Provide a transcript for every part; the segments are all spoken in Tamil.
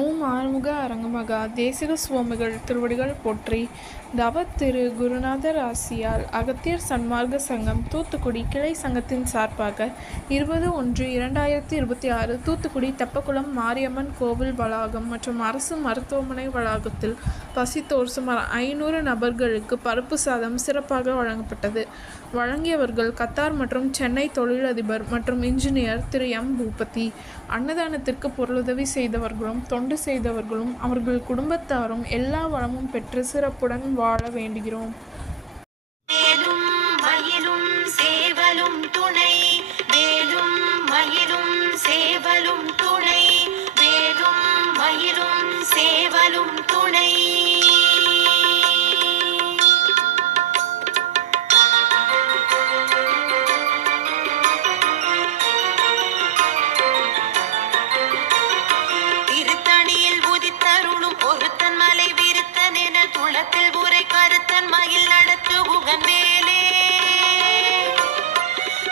ஓம் ஆறுமுக அரங்கமகா தேசிக சுவாமிகள் திருவடிகள் போற்றி. தவ திரு குருநாதர் ஆசியால் அகத்தியர் சன்மார்க்க சங்கம் தூத்துக்குடி கிளை சங்கத்தின் சார்பாக 20/1/2026 தூத்துக்குடி தெப்பக்குளம் மாரியம்மன் கோவில் வளாகம் மற்றும் அரசு மருத்துவமனை வளாகத்தில் பசித்தோர் சுமார் 500 நபர்களுக்கு பருப்பு சாதம் சிறப்பாக வழங்கப்பட்டது. வழங்கியவர்கள் கத்தார் மற்றும் சென்னை தொழிலதிபர் மற்றும் இன்ஜினியர் திரு எம் பூபதி. அன்னதானத்திற்கு பொருளுதவி செய்தவர்களும் தொண்டு செய்தவர்களும் அவர்கள் குடும்பத்தாரும் எல்லா வளமும் பெற்று சிறப்புடன் வாழ வேண்டுகிறோம்.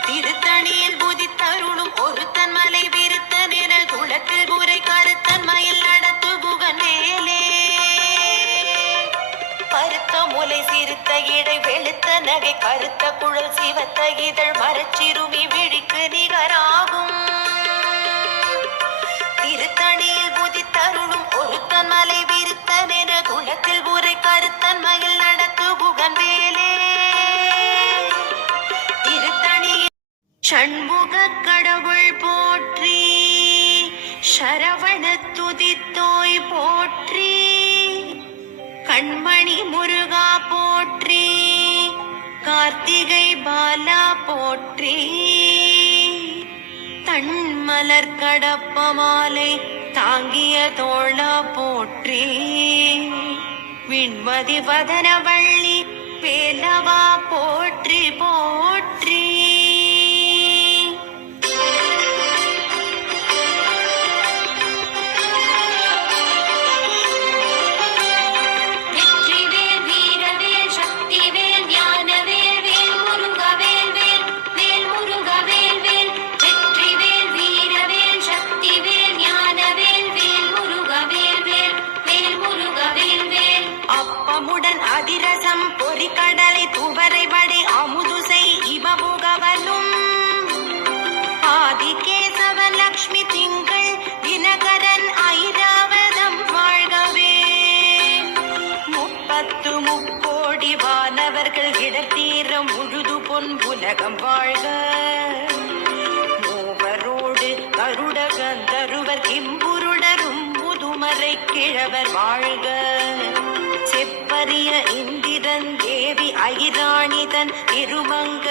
திருத்தணியில் புதித்தருளும் ஒருத்தன் மலை விருத்தன் என குளத்தில் உரை கருத்தன் மயில் நடத்து புகன் மேலே பருத்த முலை சிறுத்த இடை வெளுத்த நகை கருத்த குழல் சிவத்த இதழ் மரச்சிறுமி விழிக்கு நிகராகும். திருத்தணியில் புதித்தருளும் ஒருத்தன் மலை விருத்தன் என குளத்தில் உரை கருத்தன் மயில் நடத்து புகன் வேலே ஷண்முக கடவுள் போற்றி, சரவண துதித்தோய் போற்றி, கண்மணி முருகா போற்றி, கார்த்திகை பாலா போற்றி, தன்மலர் கடப்ப மாலை தாங்கிய தோளா போற்றி, விண்மதி வதனவள்ளி வேலவா போற்றி போற்றி. அதிரசம் பொறி கடலை துவரை வடை அமுதுசை இவமுகவனும் ஆதிகேசவன் லக்ஷ்மி திங்கள் தினகரன் ஐராவதம் வாழ்கவே. 30 வானவர்கள் இடத்தீரம் முழுது பொன் உலகம் வாழ்க. மூவரோடு கருட கந்தருவர் இம்புருடரும் முதுமறை கிழவர் வாழ்க. செப்பரிய இந்திரன் தேவி ஐராணிதன் திருமங்க